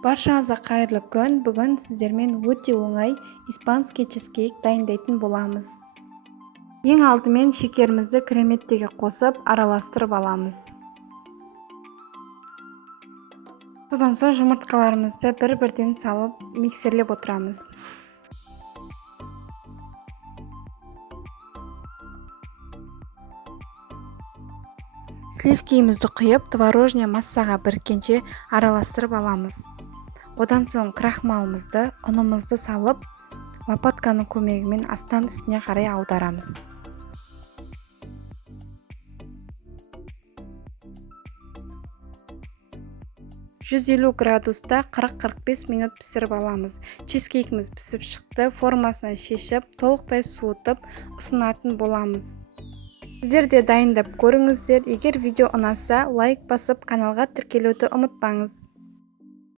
Баршаңызға қайырлы күн. Бүгін сіздермен өте оңай испанский чизкейк дайындайтын боламыз. Ең алдымен шекерімізді креметтеге қосып араластырып аламыз. Содан соң жұмыртқаларымызды бір-бірден салып миксерлеп отырамыз. Сливкиімізді құйып, творожный массаға біріккенше араластырып аламыз. Одан соң крахмалымызды, ұнымызды салып, лопатканың көмегімен астан үстіне қарай аударамыз. градуста 40-45 минут пісіріп аламыз. Чизкейкіміз пісіп шықты, формасынан шешіп, толықтай суытып ұсынатын боламыз. Сіздер де дайындап көріңіздер. Егер видео ұнаса, лайк басып, каналға тіркелуді ұмытпаңыз.